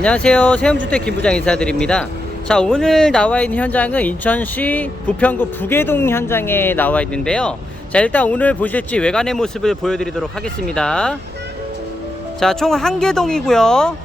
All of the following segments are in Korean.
안녕하세요. 세움주택 김부장 인사드립니다. 자, 오늘 나와 있는 현장은 인천시 부평구 부계동 현장에 나와 있는데요. 자, 일단 오늘 보실 집 외관의 모습을 보여드리도록 하겠습니다. 자, 총 한 개 동이고요.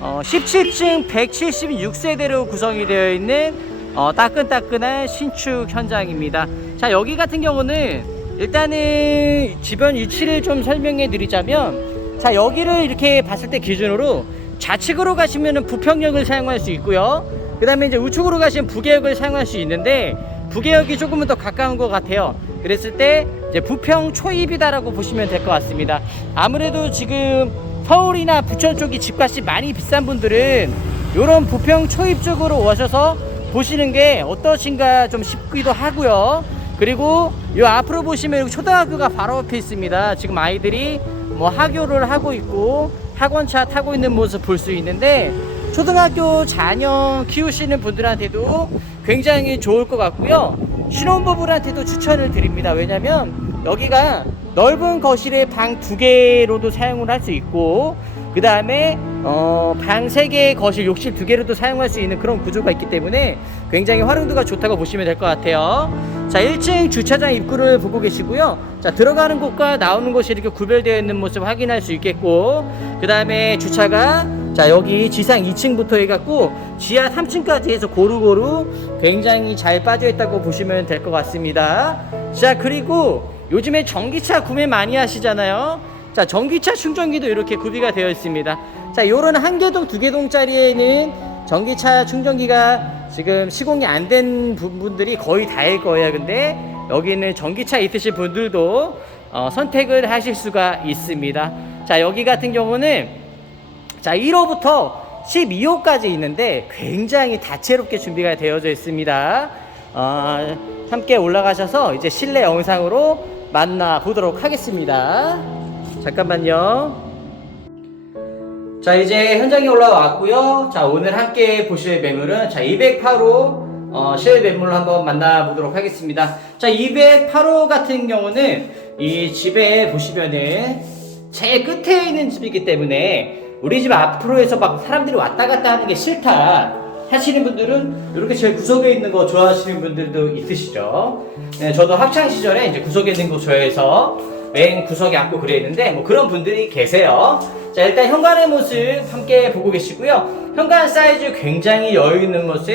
어, 17층 176세대로 구성이 되어 있는 어, 따끈따끈한 신축 현장입니다. 자, 여기 같은 경우는 일단은 주변 위치를 좀 설명해 드리자면 자, 여기를 이렇게 봤을 때 기준으로 좌측으로 가시면은 부평역을 사용할 수 있고요. 그 다음에 이제 우측으로 가시면 부계역을 사용할 수 있는데 부계역이 조금은 더 가까운 것 같아요. 그랬을 때 이제 부평 초입이다라고 보시면 될 것 같습니다. 아무래도 지금 서울이나 부천 쪽이 집값이 많이 비싼 분들은 이런 부평 초입 쪽으로 오셔서 보시는 게 어떠신가 좀 싶기도 하고요. 그리고 이 앞으로 보시면 초등학교가 바로 앞에 있습니다. 지금 아이들이 뭐 학교를 하고 있고 학원차 타고 있는 모습 볼 수 있는데 초등학교 자녀 키우시는 분들한테도 굉장히 좋을 것 같고요. 신혼부부한테도 추천을 드립니다. 왜냐면 여기가 넓은 거실에 방 두 개로도 사용을 할 수 있고 그 다음에 어, 방 세 개 거실 욕실 두 개로도 사용할 수 있는 그런 구조가 있기 때문에 굉장히 활용도가 좋다고 보시면 될 것 같아요. 자, 1층 주차장 입구를 보고 계시고요. 자, 들어가는 곳과 나오는 곳이 이렇게 구별되어 있는 모습 확인할 수 있겠고, 그 다음에 주차가 자, 여기 지상 2층부터 해갖고 지하 3층까지 해서 고루고루 굉장히 잘 빠져 있다고 보시면 될 것 같습니다. 자, 그리고 요즘에 전기차 구매 많이 하시잖아요. 자, 전기차 충전기도 이렇게 구비가 되어 있습니다. 자, 요런 한 개동, 두 개동짜리에는 전기차 충전기가 지금 시공이 안 된 부분들이 거의 다일 거예요. 근데 여기는 전기차 있으신 분들도 어, 선택을 하실 수가 있습니다. 자, 여기 같은 경우는 자, 1호부터 12호까지 있는데 굉장히 다채롭게 준비가 되어져 있습니다. 어, 함께 올라가셔서 이제 실내 영상으로 만나보도록 하겠습니다. 잠깐만요. 자 이제 현장에 올라왔고요. 자 오늘 함께 보실 매물은 자 208호 어, 실 매물로 한번 만나보도록 하겠습니다. 자 208호 같은 경우는 이 집에 보시면은 제일 끝에 있는 집이기 때문에 우리 집 앞으로 해서 막 사람들이 왔다 갔다 하는 게 싫다 하시는 분들은 이렇게 제일 구석에 있는 거 좋아하시는 분들도 있으시죠. 네, 저도 학창 시절에 이제 구석에 있는 거 좋아해서 맨 구석에 앉고 그랬는데 뭐 그런 분들이 계세요. 자 일단 현관의 모습 함께 보고 계시고요. 현관 사이즈 굉장히 여유 있는 모습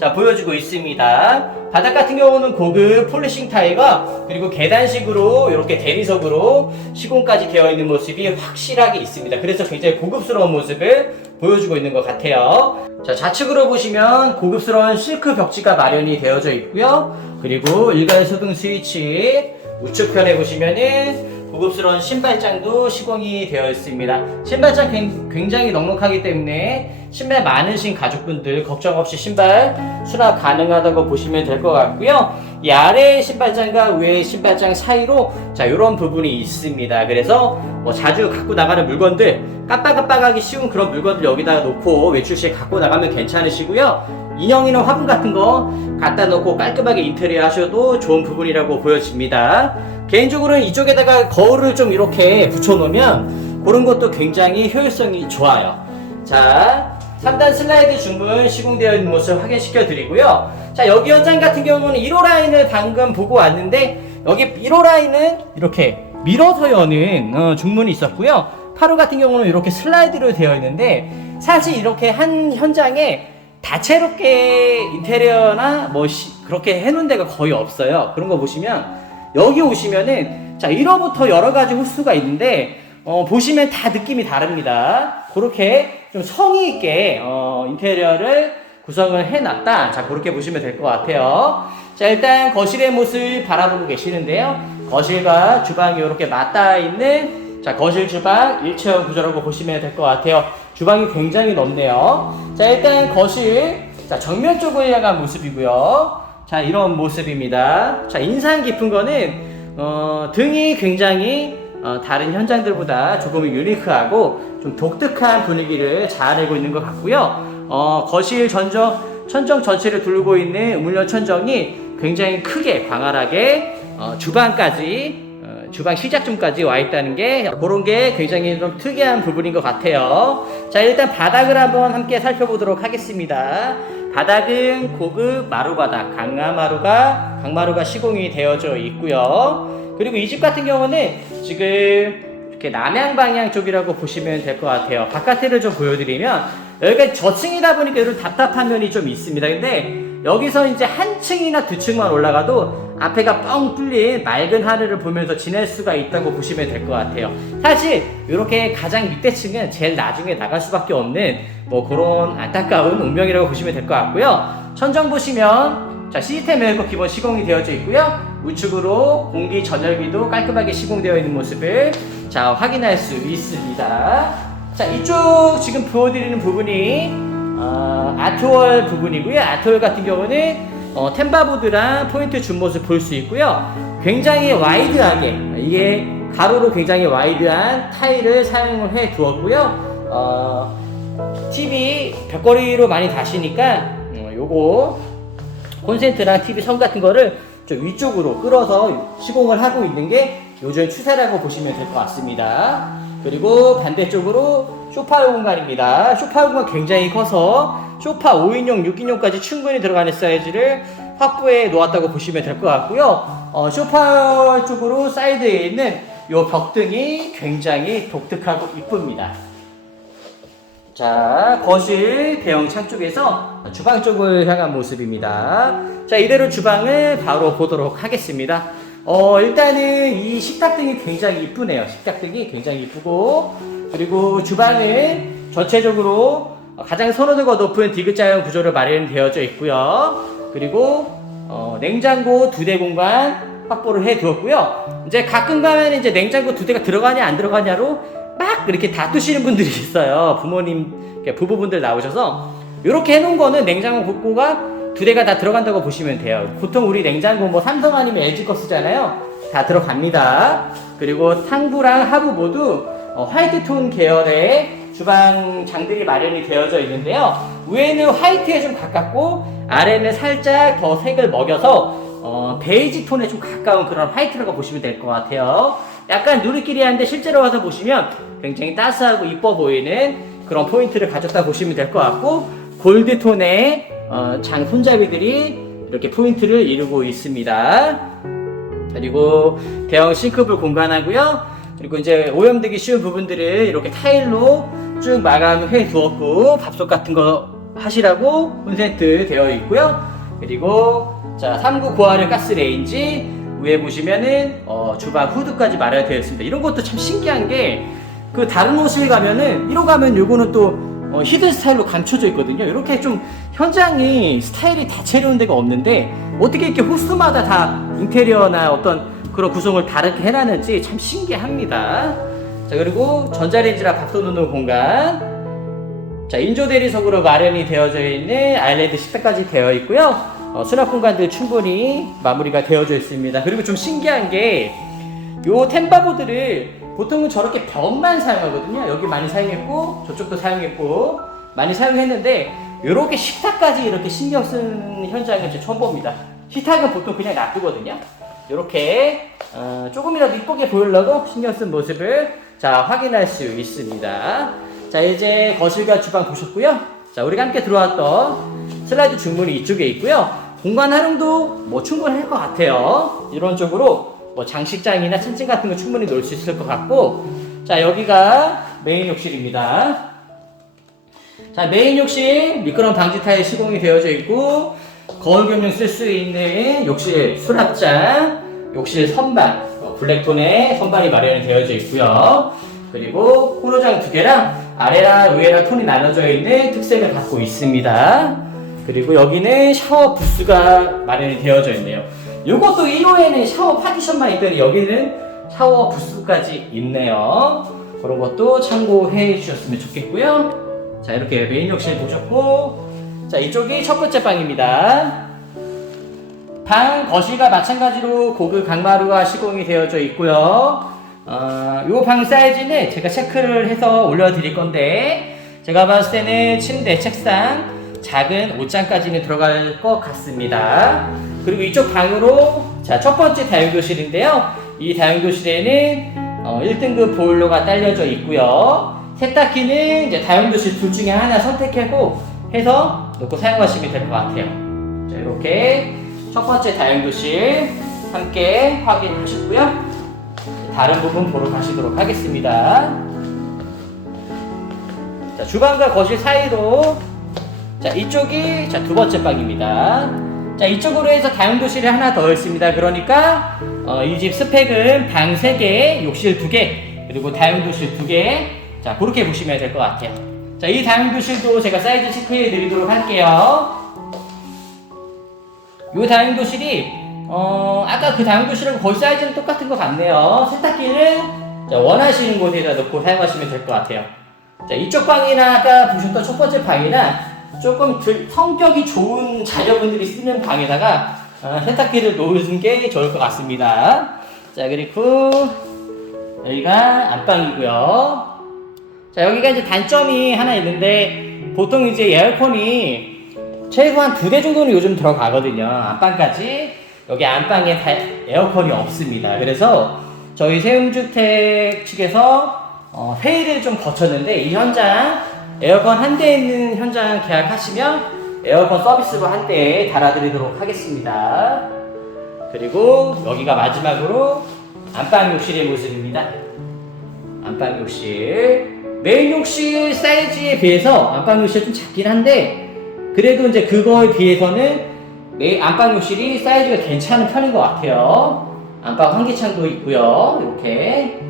자 보여주고 있습니다. 바닥 같은 경우는 고급 폴리싱 타일과 그리고 계단식으로 이렇게 대리석으로 시공까지 되어 있는 모습이 확실하게 있습니다. 그래서 굉장히 고급스러운 모습을 보여주고 있는 것 같아요. 자 좌측으로 보시면 고급스러운 실크 벽지가 마련이 되어져 있고요. 그리고 일괄 소등 스위치 우측편에 보시면은 고급스러운 신발장도 시공이 되어 있습니다. 신발장 굉- 굉장히 넉넉하기 때문에 신발 많으신 가족분들 걱정 없이 신발 수납 가능하다고 보시면 될 것 같고요. 이 아래 신발장과 위에 신발장 사이로 자 이런 부분이 있습니다. 그래서 뭐 자주 갖고 나가는 물건들 깜빡깜빡하기 쉬운 그런 물건들 여기다가 놓고 외출 시에 갖고 나가면 괜찮으시고요. 인형이나 화분 같은 거 갖다 놓고 깔끔하게 인테리어 하셔도 좋은 부분이라고 보여집니다. 개인적으로는 이쪽에다가 거울을 좀 이렇게 붙여놓으면 그런 것도 굉장히 효율성이 좋아요. 자, 3단 슬라이드 중문 시공되어 있는 모습 확인시켜 드리고요. 자, 여기 현장 같은 경우는 1호 라인을 방금 보고 왔는데 여기 1호 라인은 이렇게 밀어서 여는 어, 중문이 있었고요. 8호 같은 경우는 이렇게 슬라이드로 되어 있는데 사실 이렇게 한 현장에 다채롭게 인테리어나 뭐 시- 그렇게 해놓은 데가 거의 없어요. 그런 거 보시면 여기 오시면은 자 1호부터 여러 가지 호수가 있는데 어, 보시면 다 느낌이 다릅니다. 그렇게 좀 성의 있게 어, 인테리어를 구성을 해놨다. 자 그렇게 보시면 될 것 같아요. 자 일단 거실의 모습 바라보고 계시는데요. 거실과 주방이 이렇게 맞닿아 있는 자 거실 주방 일체형 구조라고 보시면 될 것 같아요. 주방이 굉장히 넓네요. 자 일단 거실 자 정면 쪽을 향한 모습이고요. 자 이런 모습입니다. 자 인상 깊은 거는 어, 등이 굉장히 어, 다른 현장들보다 조금 유니크하고 좀 독특한 분위기를 자아내고 있는 것 같고요. 어, 거실 전정 천정 전체를 둘고 있는 우물려 천정이 굉장히 크게 광활하게 어, 주방까지 어, 주방 시작점까지 와 있다는 게 그런 게 굉장히 좀 특이한 부분인 것 같아요. 자 일단 바닥을 한번 함께 살펴보도록 하겠습니다. 바닥은 고급 마루바닥 강마루가 강마루가 시공이 되어져 있고요. 그리고 이 집 같은 경우는 지금 이렇게 남향 방향 쪽이라고 보시면 될 것 같아요. 바깥을 좀 보여드리면 여기가 저층이다 보니까 이런 답답한 면이 좀 있습니다. 근데 여기서 이제 한 층이나 두 층만 올라가도 앞에가 뻥 뚫린 맑은 하늘을 보면서 지낼 수가 있다고 보시면 될 것 같아요. 사실 이렇게 가장 밑에 층은 제일 나중에 나갈 수밖에 없는 뭐 그런 안타까운 운명이라고 보시면 될 것 같고요. 천정 보시면 자 시스템 에어컨 기본 시공이 되어져 있고요. 우측으로 공기 전열기도 깔끔하게 시공되어 있는 모습을 자 확인할 수 있습니다. 자 이쪽 지금 보여드리는 부분이 어, 아트월 부분이고요. 아트월 같은 경우는 어, 템바보드랑 포인트 준 모습 볼 수 있고요. 굉장히 와이드하게 이게 가로로 굉장히 와이드한 타일을 사용을 해 두었고요. 어, TV 벽걸이로 많이 다시니까 어, 요거 콘센트랑 TV 선 같은 거를 좀 위쪽으로 끌어서 시공을 하고 있는 게 요즘 추세라고 보시면 될 것 같습니다. 그리고 반대쪽으로 쇼파 공간입니다. 쇼파 공간 굉장히 커서 쇼파 5인용, 6인용까지 충분히 들어가는 사이즈를 확보해 놓았다고 보시면 될 것 같고요. 어, 쇼파 쪽으로 사이드에 있는 요 벽등이 굉장히 독특하고 이쁩니다. 자, 거실 대형 창 쪽에서 주방 쪽을 향한 모습입니다. 자, 이대로 주방을 바로 보도록 하겠습니다. 어, 일단은 이 식탁등이 굉장히 이쁘네요. 식탁등이 굉장히 이쁘고, 그리고 주방은 전체적으로 가장 선호도가 높은 디귿자형 구조로 마련되어져 있고요. 그리고 어, 냉장고 두 대 공간 확보를 해 두었고요. 이제 가끔 가면 이제 냉장고 두 대가 들어가냐 안 들어가냐로 막 이렇게 다투시는 분들이 있어요. 부모님, 부부분들 나오셔서 이렇게 해놓은 거는 냉장고 복고가 두 대가 다 들어간다고 보시면 돼요. 보통 우리 냉장고 뭐 삼성 아니면 LG 거 쓰잖아요. 다 들어갑니다. 그리고 상부랑 하부 모두 어, 화이트 톤 계열의 주방 장들이 마련이 되어져 있는데요. 위에는 화이트에 좀 가깝고 아래는 살짝 더 색을 먹여서 어, 베이지 톤에 좀 가까운 그런 화이트라고 보시면 될 것 같아요. 약간 누리끼리 한데 실제로 와서 보시면 굉장히 따스하고 이뻐 보이는 그런 포인트를 가졌다 보시면 될 것 같고 골드 톤의 어, 장 손잡이들이 이렇게 포인트를 이루고 있습니다. 그리고 대형 싱크볼 공간하고요. 그리고 이제 오염되기 쉬운 부분들을 이렇게 타일로 쭉 마감해 두었고 밥솥 같은 거 하시라고 콘센트 되어 있고요. 그리고 자 3구 고화를 가스레인지 위에 보시면은 어, 주방 후드까지 마련되어 있습니다. 이런 것도 참 신기한 게 그 다른 호실 가면은 1호 가면 요거는 또 어, 히든 스타일로 감춰져 있거든요. 이렇게 좀 현장이 스타일이 다채로운 데가 없는데 어떻게 이렇게 호수마다 다 인테리어나 어떤 그런 구성을 다르게 해놨는지 참 신기합니다. 자 그리고 전자레인지랑 밥솥 넣는 공간 자 인조 대리석으로 마련이 되어져 있는 아일랜드 식탁까지 되어 있고요. 어, 수납 공간들 충분히 마무리가 되어져 있습니다. 그리고 좀 신기한 게 요 템바보드를 보통은 저렇게 벽만 사용하거든요. 여기 많이 사용했고 저쪽도 사용했고 많이 사용했는데 이렇게 식탁까지 이렇게 신경 쓰는 현장은 제 처음 봅니다. 식탁은 보통 그냥 놔두거든요. 이렇게 어, 조금이라도 이쁘게 보이려고 신경 쓴 모습을 자 확인할 수 있습니다. 자 이제 거실과 주방 보셨고요. 자 우리가 함께 들어왔던 슬라이드 중문이 이쪽에 있고요. 공간 활용도 뭐 충분할 것 같아요. 이런 쪽으로 뭐 장식장이나 찬증 같은 거 충분히 놓을 수 있을 것 같고 자 여기가 메인 욕실입니다. 자 메인 욕실 미끄럼 방지 타일 시공이 되어져 있고 거울 겸용 쓸수 있는 욕실 수납장, 욕실 선반, 어, 블랙톤의 선반이 마련이 되어져 있고요. 그리고 코너장 두 개랑 아래랑 위에랑 톤이 나눠져 있는 특색을 갖고 있습니다. 그리고 여기는 샤워 부스가 마련이 되어져 있네요. 이것도 1호에는 샤워 파티션만 있더니 여기는 샤워 부스까지 있네요. 그런 것도 참고해 주셨으면 좋겠고요. 자 이렇게 메인 욕실 보셨고 자 이쪽이 첫 번째 방입니다. 방 거실과 마찬가지로 고급 강마루가 시공이 되어져 있고요. 어, 요방 사이즈는 제가 체크를 해서 올려드릴 건데 제가 봤을 때는 침대, 책상, 작은 옷장까지는 들어갈 것 같습니다. 그리고 이쪽 방으로 자 첫 번째 다용도실인데요. 이 다용도실에는 어, 1등급 보일러가 딸려져 있고요. 세탁기는 이제 다용도실 둘 중에 하나 선택하고 해서 놓고 사용하시면 될 것 같아요. 자, 이렇게 첫 번째 다용도실 함께 확인하셨고요. 다른 부분 보러 가시도록 하겠습니다. 자, 주방과 거실 사이로 자, 이쪽이 자, 두 번째 방입니다. 자, 이쪽으로 해서 다용도실이 하나 더 있습니다. 그러니까 어, 이 집 스펙은 방 3개, 욕실 2개, 그리고 다용도실 2개. 자, 그렇게 보시면 될 것 같아요. 자, 이 다용도실도 제가 사이즈 체크해 드리도록 할게요. 이 다용도실이 어, 아까 그 다용도실하고 거의 사이즈는 똑같은 것 같네요. 세탁기는 자, 원하시는 곳에다 놓고 사용하시면 될 것 같아요. 자, 이쪽 방이나 아까 보셨던 첫 번째 방이나 조금 들- 성격이 좋은 자녀분들이 쓰는 방에다가 어, 세탁기를 놓는 게 좋을 것 같습니다. 자, 그리고 여기가 안방이고요. 자, 여기가 이제 단점이 하나 있는데 보통 이제 에어컨이 최소한 두 대 정도는 요즘 들어가거든요. 안방까지. 여기 안방에 다 에어컨이 없습니다. 그래서 저희 세움주택 측에서 어, 회의를 좀 거쳤는데 이 현장 에어컨 한 대 있는 현장 계약하시면 에어컨 서비스로 한대 달아드리도록 하겠습니다. 그리고 여기가 마지막으로 안방 욕실의 모습입니다. 안방 욕실. 메인 욕실 사이즈에 비해서 안방 욕실이 좀 작긴 한데 그래도 이제 그거에 비해서는 메 안방 욕실이 사이즈가 괜찮은 편인 것 같아요. 안방 환기창도 있고요. 이렇게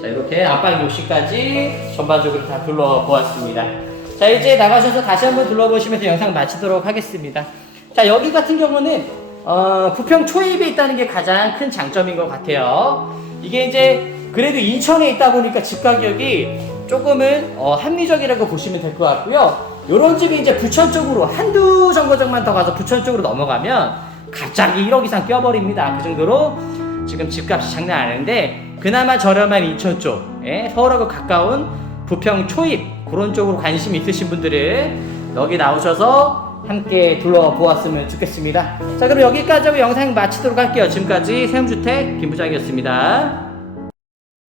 자 이렇게 안방 욕실까지 전반적으로 다 둘러보았습니다. 자 이제 나가셔서 다시 한번 둘러보시면서 영상 마치도록 하겠습니다. 자 여기 같은 경우는 어, 부평 초입에 있다는 게 가장 큰 장점인 것 같아요. 이게 이제 그래도 인천에 있다 보니까 집 가격이 조금은 어, 합리적이라고 보시면 될 것 같고요. 요런 집이 이제 부천 쪽으로 한두 정거장만 더 가서 부천 쪽으로 넘어가면 갑자기 1억 이상 뛰어버립니다. 그 정도로 지금 집값이 장난 아닌데 그나마 저렴한 인천 쪽, 예, 서울하고 가까운 부평 초입 그런 쪽으로 관심 있으신 분들은 여기 나오셔서 함께 둘러보았으면 좋겠습니다. 자 그럼 여기까지 영상 마치도록 할게요. 지금까지 세움주택 김부장이었습니다.